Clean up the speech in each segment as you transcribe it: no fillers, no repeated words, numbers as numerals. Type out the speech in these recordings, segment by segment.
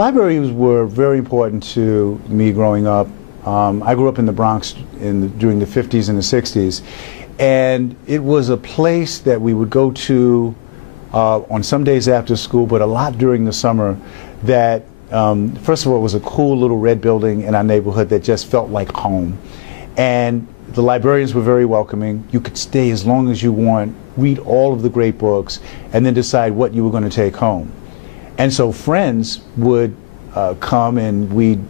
Libraries were very important to me growing up. I grew up in the Bronx during the 50s and the 60s, and it was a place that we would go to on some days after school, but a lot during the summer. That first of all, it was a cool little red building in our neighborhood that just felt like home, and the librarians were very welcoming. You could stay as long as you want, read all of the great books, and then decide what you were going to take home. And so friends would come, and we'd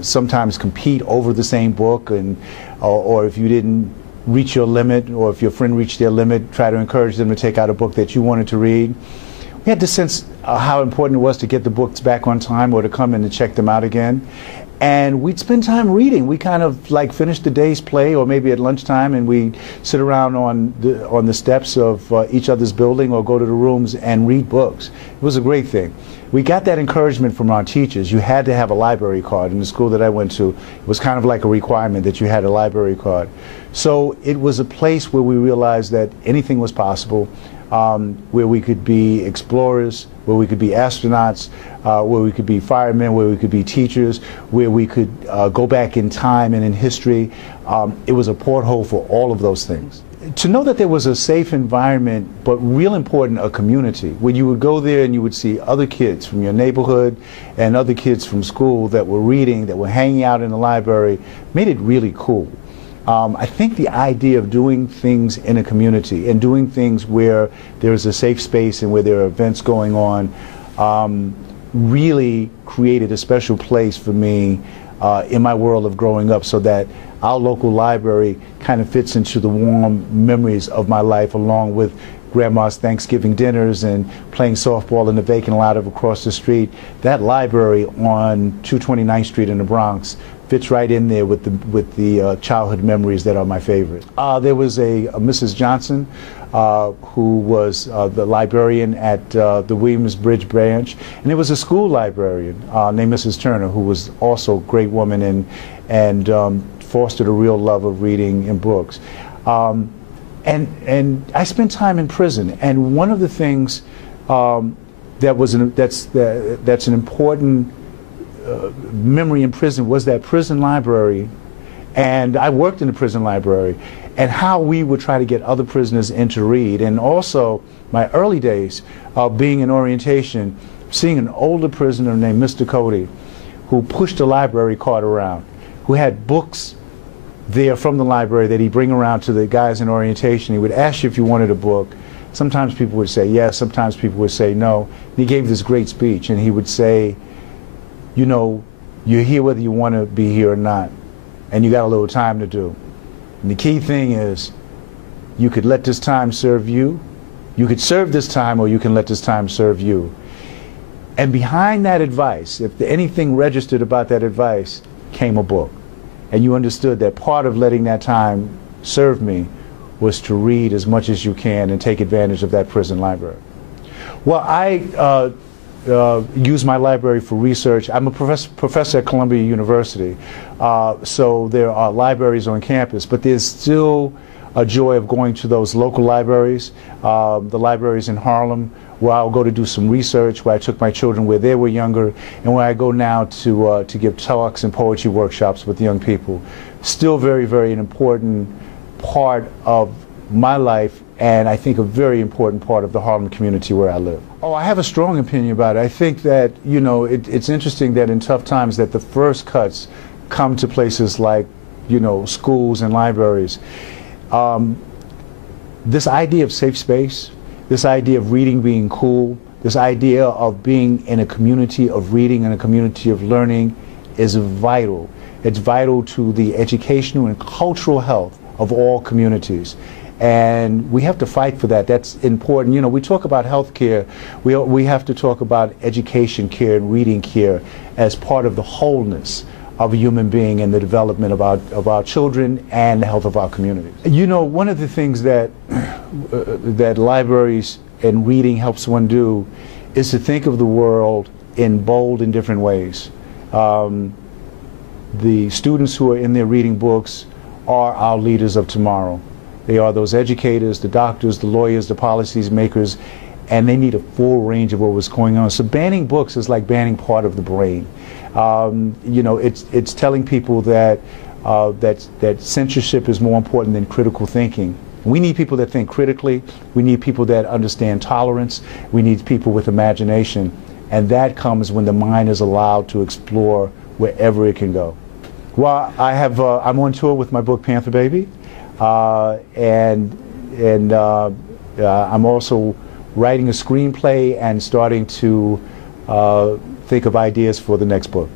sometimes compete over the same book, and or if you didn't reach your limit, or if your friend reached their limit, try to encourage them to take out a book that you wanted to read. We had to sense how important it was to get the books back on time or to come in and check them out again. And we'd spend time reading. We kind of like finish the day's play, or maybe at lunchtime, and we'd sit around on the steps of each other's building or go to the rooms and read books. It was a great thing. We got that encouragement from our teachers. You had to have a library card. In the school that I went to, it was kind of like a requirement that you had a library card. So it was a place where we realized that anything was possible, where we could be explorers, where we could be astronauts, where we could be firemen, where we could be teachers, where we could go back in time and in history. It was a porthole for all of those things. To know that there was a safe environment, but real important, a community, where you would go there and you would see other kids from your neighborhood and other kids from school that were reading, that were hanging out in the library, made it really cool. I think the idea of doing things in a community and doing things where there's a safe space and where there are events going on really created a special place for me in my world of growing up, so that our local library kind of fits into the warm memories of my life, along with Grandma's Thanksgiving dinners and playing softball in the vacant lot of across the street. That library on 229th Street in the Bronx fits right in there with the childhood memories that are my favorite. There was a Mrs. Johnson who was the librarian at the Williamsbridge branch, and there was a school librarian named Mrs. Turner, who was also a great woman and fostered a real love of reading and books. And I spent time in prison, and one of the things that's an important memory in prison was that prison library. And I worked in the prison library, and how we would try to get other prisoners in to read. And also my early days of being in orientation, seeing an older prisoner named Mr. Cody, who pushed the library cart around, who had books there from the library that he'd bring around to the guys in orientation. He would ask you if you wanted a book. Sometimes people would say yes, sometimes people would say no. And he gave this great speech, and he would say, you know, you're here whether you want to be here or not, and you got a little time to do. And the key thing is, you could let this time serve you, you could serve this time, or you can let this time serve you. And behind that advice, if anything registered about that advice, came a book. And you understood that part of letting that time serve me was to read as much as you can and take advantage of that prison library. Well, I use my library for research. I'm a professor at Columbia University, so there are libraries on campus, but there's still a joy of going to those local libraries, the libraries in Harlem, where I'll go to do some research, where I took my children when they were younger, and where I go now to give talks and poetry workshops with young people. Still very, very an important part of my life, and I think a very important part of the Harlem community where I live. Oh, I have a strong opinion about it. I think that, you know, it's interesting that in tough times that the first cuts come to places like, you know, schools and libraries. This idea of safe space, this idea of reading being cool, this idea of being in a community of reading and a community of learning is vital. It's vital to the educational and cultural health of all communities. And we have to fight for that. That's important. You know, we talk about health care. We have to talk about education care and reading care as part of the wholeness of a human being and the development of our children and the health of our communities. You know, one of the things that that libraries and reading helps one do is to think of the world in bold and different ways. The students who are in there reading books are our leaders of tomorrow. They are those educators, the doctors, the lawyers, the policy makers, and they need a full range of what was going on. So banning books is like banning part of the brain. You know, it's telling people that that censorship is more important than critical thinking. We need people that think critically. We need people that understand tolerance. We need people with imagination, and that comes when the mind is allowed to explore wherever it can go. Well, I'm on tour with my book Panther Baby, and I'm also writing a screenplay and starting to think of ideas for the next book.